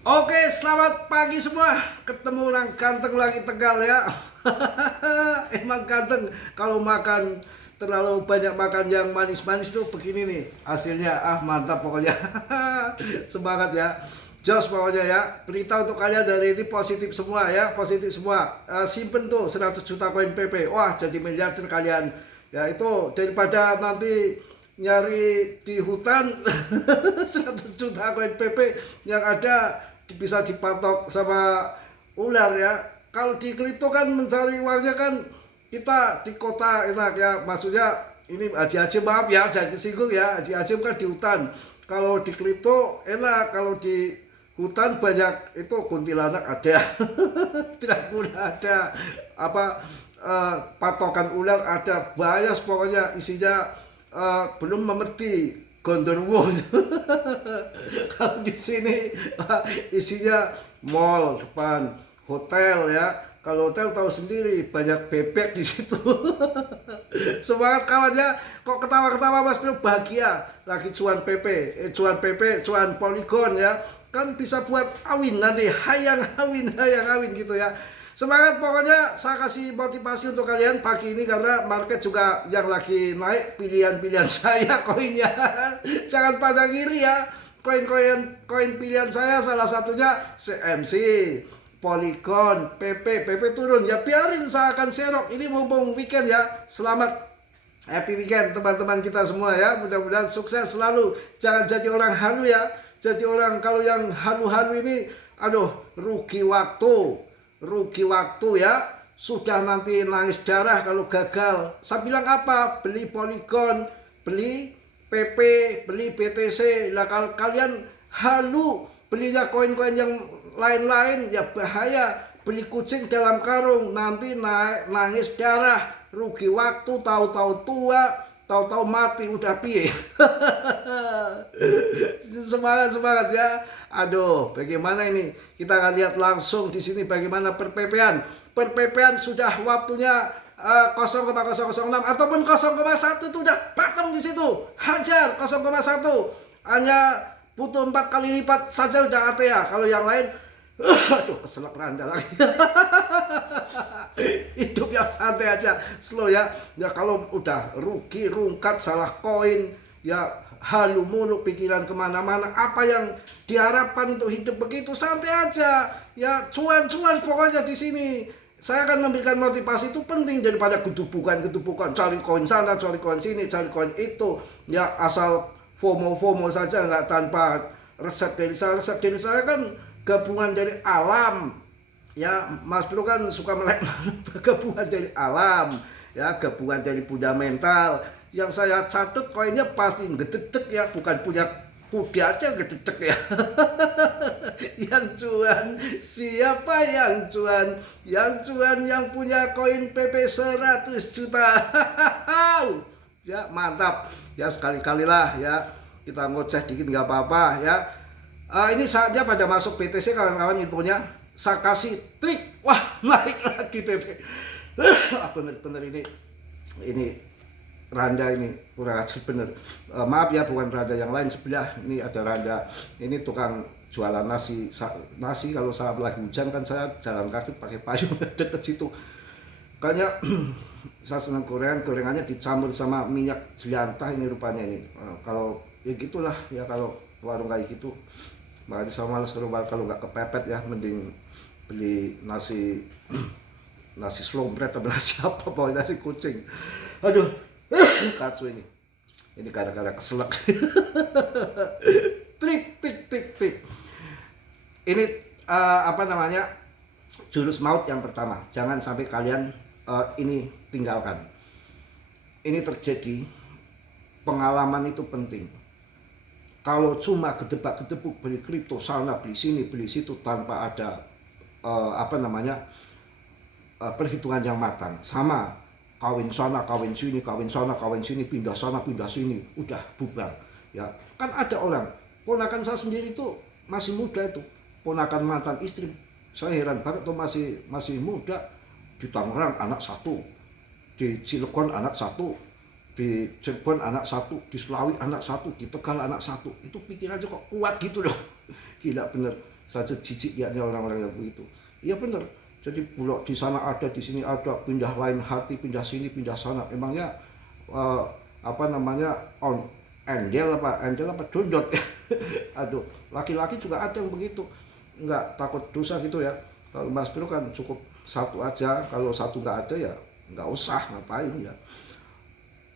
Oke, selamat pagi semua. Ketemu orang ganteng lagi Tegal ya. Emang ganteng kalau makan terlalu banyak makan yang manis-manis tuh begini nih hasilnya. Ah, mantap pokoknya. Semangat ya. Jos pokoknya ya. Berita untuk kalian dari ini positif semua ya, positif semua. Simpen tuh 100 juta koin PP. Wah, jadi miliarder kalian. Ya itu daripada nanti nyari di hutan 100 juta koin PP yang ada bisa dipatok sama ular ya. Kalau di kripto kan mencari uangnya kan kita di kota enak ya. Maksudnya ini Haji Haji maaf ya, jangan disinggung ya. Haji Haji kan di hutan. Kalau di kripto enak, kalau di hutan banyak itu kuntilanak ada. Tidak pula ada apa patokan ular ada bias pokoknya isinya belum memeti gondorwo. Kalau di sini isinya mall depan hotel ya. Kalau hotel tahu sendiri banyak bebek di situ. Semangat kawannya, kok ketawa-ketawa Mas Bro, bahagia lagi cuan PP, cuan PP, cuan Polygon ya. Kan bisa buat awin nanti, hayang awin gitu ya. Semangat pokoknya, saya kasih motivasi untuk kalian pagi ini karena market juga yang lagi naik pilihan-pilihan saya koinnya. Jangan pada ngiri ya. Koin pilihan saya salah satunya CMC, Polygon, PP turun ya, biarin saya akan serok. Ini mumpung weekend ya. Selamat happy weekend teman-teman kita semua ya. Mudah-mudahan sukses selalu. Jangan jadi orang halu ya. Jadi orang kalau yang halu-halu ini aduh rugi waktu ya. Sudah nanti nangis darah kalau gagal. Saya bilang apa? Beli Polygon, beli PP, beli BTC. Lah kalau kalian halu belinya koin-koin yang lain-lain ya bahaya. Beli kucing dalam karung nanti naik nangis darah, rugi waktu, tahu-tahu tua, tahu-tahu mati udah piye. Semangat ya. Aduh, bagaimana ini? Kita akan lihat langsung di sini bagaimana perpepean. Perpepean sudah waktunya 0,006 ataupun 0,1 itu udah bottom di situ. Hajar 0,1. Hanya butuh 4 kali lipat saja udah ATA. Kalau yang lain aduh keselak randa lagi. Hidup yang santai aja, slow ya. Ya kalau udah rugi, rungkat, salah koin, ya halu mulu pikiran kemana-mana. Apa yang diharapkan untuk hidup begitu, santai aja. Ya cuan-cuan pokoknya di sini. Saya akan memberikan motivasi itu penting daripada gedubukan, cari koin sana, cari koin sini, cari koin itu. Ya asal FOMO saja nggak tanpa resep dari saya. Resep dari saya kan gabungan dari alam ya. Mas Bro kan suka melek gabungan dari alam ya, gabungan dari fundamental. Yang saya catat koinnya pasti ngededek ya, bukan punya kuda aja ngededek ya. Yang cuan siapa yang cuan? Yang cuan yang punya koin PP 100 juta. Ya mantap ya, sekali-kalilah ya kita ngoceh dikit nggak apa-apa ya. Ini saatnya pada masuk BTC kawan-kawan infonya. Saya kasih trik. Wah, naik lagi PP. Bener-bener ini Randa ini kurang ajar bener. Maaf ya, bukan Randa yang lain sebelah. Ini ada Randa. Ini tukang jualan nasi. Nasi kalau saya lagi hujan kan saya jalan kaki pakai payung deket situ. Kayaknya saya senang gorengannya dicampur sama minyak jelantah ini rupanya ini. Kalau ya gitulah ya, kalau warung kayak gitu. Makanya saya males kalau nggak kepepet ya, mending beli nasi slow bread atau nasi apa, pokoknya nasi kucing. Aduh, kacau ini gara-gara keselak. Trik ini apa namanya, jurus maut yang pertama, jangan sampai kalian ini tinggalkan. Ini terjadi, pengalaman itu penting. Kalau cuma gedebak-gedebuk beli kripto sana beli sini beli situ tanpa ada perhitungan yang matang, sama kawin sana kawin sini pindah sana pindah sini udah bubar ya. Kan ada orang, ponakan saya sendiri itu masih muda, itu ponakan mantan istri, saya heran banget tuh, masih muda, di Tangerang anak satu, di Cilegon anak satu, di Cirebon anak satu, di Sulawesi anak satu, di Tegal anak satu. Itu pikirannya kok kuat gitu loh. Gila bener. saja jijik ya orang-orang yang begitu. Iya benar. Jadi bulog di sana ada, di sini ada, pindah lain hati, pindah sini, pindah sana. Emangnya apa namanya endel apa dondot ya. Aduh, laki-laki juga ada yang begitu. Nggak takut dosa gitu ya. Kalau Mas Bro kan cukup satu aja. Kalau satu nggak ada ya nggak usah ngapain ya.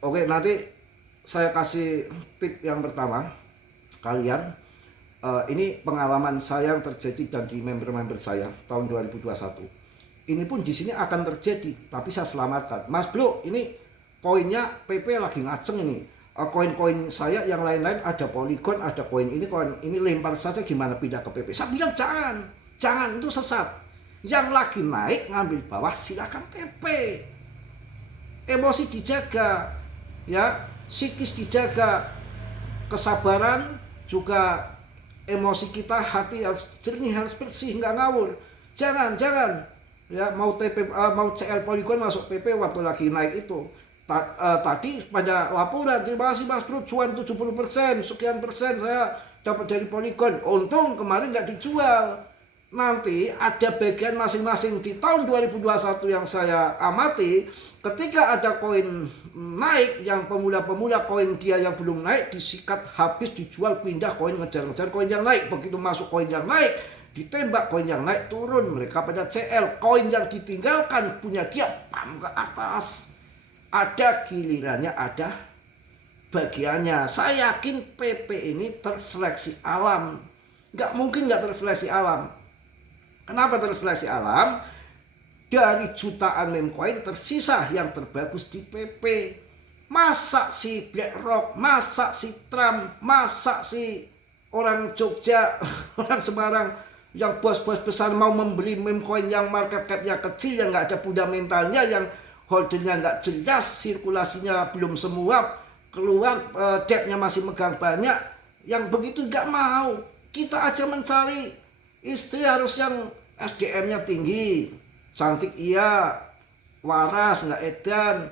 Oke, nanti saya kasih tip yang pertama. Kalian, ini pengalaman saya yang terjadi dan di member-member saya tahun 2021. Ini pun di sini akan terjadi, tapi saya selamatkan. Mas Bro, ini koinnya PP lagi ngaceng ini. Koin-koin saya yang lain-lain ada Polygon, ada koin ini lempar saja gimana pindah ke PP. Saya bilang jangan itu sesat. Yang lagi naik ngambil bawah silakan PP. Emosi dijaga, ya, psikis dijaga, kesabaran juga, emosi kita, hati harus jernih, harus bersih, nggak ngawur. Jangan ya mau CL Polygon masuk PP waktu lagi naik itu. Tadi pada laporan, terima kasih Mas Bro, cuan 70%, sekian persen saya dapat dari Polygon. Untung kemarin nggak dijual. Nanti ada bagian masing-masing di tahun 2021 yang saya amati, ketika ada koin naik, yang pemula-pemula koin dia yang belum naik disikat habis, dijual, pindah koin, ngejar-ngejar koin yang naik. Begitu masuk koin yang naik, ditembak koin yang naik, turun, mereka pada CL. Koin yang ditinggalkan punya dia pam ke atas. Ada gilirannya, ada bagiannya. Saya yakin PP ini terseleksi alam. Nggak mungkin nggak terseleksi alam. Kenapa terseleksi alam? Dari jutaan meme coin tersisa yang terbagus di PP. Masa si BlackRock, masa si Trump, masa si orang Jogja, orang Semarang, yang bos-bos besar mau membeli meme coin yang market cap-nya kecil, yang nggak ada fundamentalnya, yang holdernya nggak jelas, sirkulasinya belum semua, keluar debt-nya masih megang banyak, yang begitu nggak mau. Kita aja mencari istri harus yang SDM-nya tinggi, cantik iya, waras, nggak edan,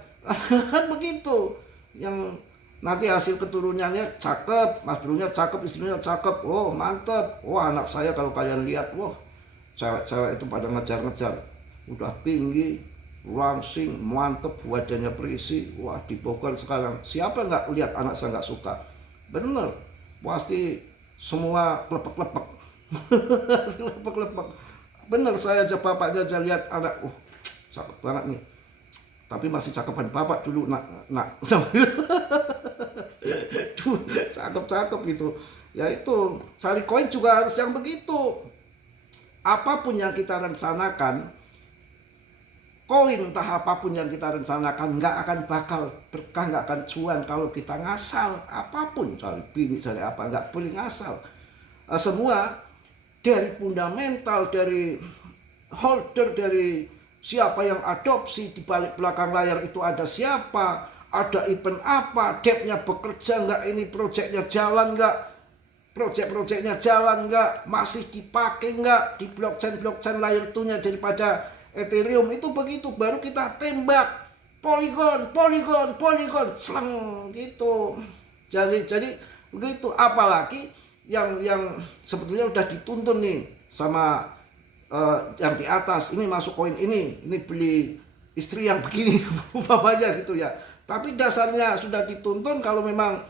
kan begitu. Yang nanti hasil keturunannya cakep, mas bro-nya cakep, istrinya cakep, oh mantep, wah anak saya kalau kalian lihat, wah cewek-cewek itu pada ngejar-ngejar, udah tinggi, langsing, mantep, wajahnya berisi, wah di Bogor sekarang, siapa nggak lihat anak saya nggak suka? Bener, pasti semua lepek-lepek. Lepek-lepek. Bener, saya aja bapaknya aja lihat anak, cakep banget nih. Tapi masih cakepan bapak dulu, nak. Duh, cakep-cakep gitu. Ya itu, cari koin juga harus yang begitu. Apapun yang kita rencanakan, koin entah apapun yang kita rencanakan nggak akan bakal berkah, nggak akan cuan kalau kita ngasal. Apapun, cari bini, cari apa, nggak boleh ngasal. Semua dari fundamental, dari holder, dari siapa yang adopsi, di balik belakang layar itu ada siapa, ada event apa, debt-nya bekerja nggak, ini projectnya jalan nggak, project-projectnya jalan nggak, masih dipakai nggak di blockchain layer 2-nya daripada Ethereum. Itu begitu baru kita tembak Polygon, seleng gitu. Jadi begitu. Apalagi yang sebetulnya udah dituntun nih sama yang di atas, ini masuk koin ini beli istri yang begini umpamanya gitu ya. Tapi dasarnya sudah dituntun. Kalau memang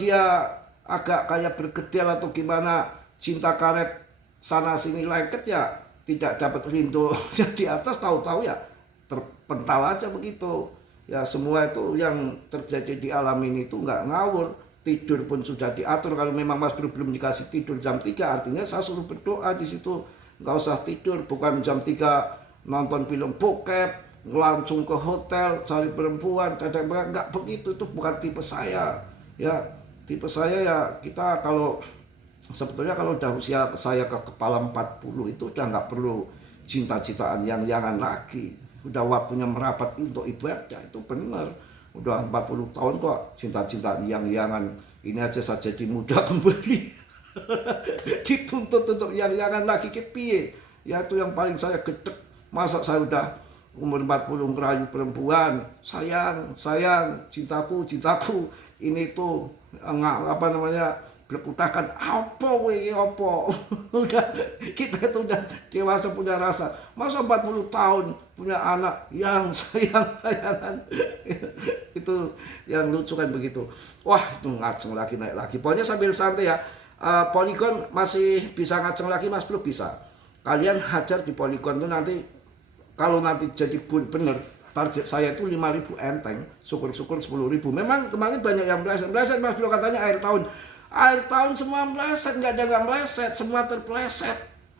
dia agak kayak bergedel atau gimana, cinta karet sana sini lengket, ya tidak dapat rindu yang di atas, tahu-tahu ya terpental aja begitu. Ya semua itu yang terjadi di alam ini itu nggak ngawur. Tidur pun sudah diatur. Kalau memang Mas Bro belum dikasih tidur jam 3, artinya saya suruh berdoa di situ. Nggak usah tidur, bukan jam 3 nonton film bokep, langsung ke hotel cari perempuan, nggak begitu. Itu bukan tipe saya. Ya tipe saya ya, kita kalau sebetulnya kalau udah usia saya ke kepala 40 itu udah nggak perlu cinta-cintaan yang-yangan lagi. Udah waktunya merapat untuk ibadah, itu benar. Udah 40 tahun kok cinta-cintaan yang-yangan. Ini aja saya jadi muda kembali. Dituntut untuk yang-yangan lagi ke piye. Ya itu yang paling saya gedek. Masa saya udah umur 40 ngerayu perempuan, sayang, cintaku. Ini tuh apa namanya, berkutakan apa weh apa. Udah kita itu udah dewasa punya rasa. Masa 40 tahun punya anak yang sayang-sayangan. Itu yang lucu kan begitu. Wah, itu ngaceng lagi naik lagi. Pokoknya sambil santai ya. Polygon masih bisa ngaceng lagi Mas Bro, bisa. Kalian hajar di Polygon tuh nanti, kalau nanti jadi bener target saya itu 5.000 enteng, syukur-syukur 10.000. Memang kemarin banyak yang meleset Mas Bro, katanya akhir tahun semua meleset, nggak ada nggak meleset, semua terpeleset.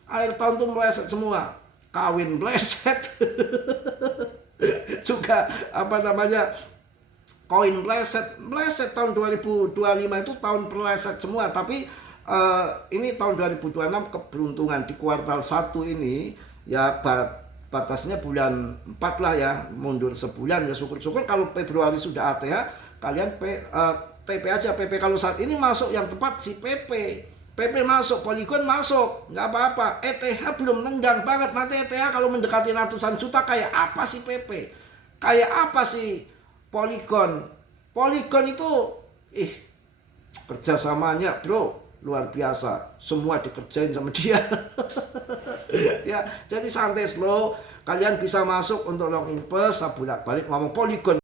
Akhir tahun tuh meleset semua, kawin meleset, juga apa namanya, koin meleset tahun 2025 itu tahun meleset semua. Tapi ini tahun 2026 keberuntungan di kuartal 1 ini ya, batasnya bulan 4 lah ya, mundur sebulan ya, syukur-syukur. Kalau Februari sudah ATH, kalian TP aja. PP kalau saat ini masuk yang tepat si PP masuk, Polygon masuk, nggak apa-apa. ETH belum nenggang banget. Nanti ETH kalau mendekati ratusan juta, kayak apa sih PP, kayak apa sih Polygon itu kerjasamanya Bro luar biasa, semua dikerjain sama dia. Ya, jadi santai slow, kalian bisa masuk untuk long invest, bolak-balik ngomong Polygon.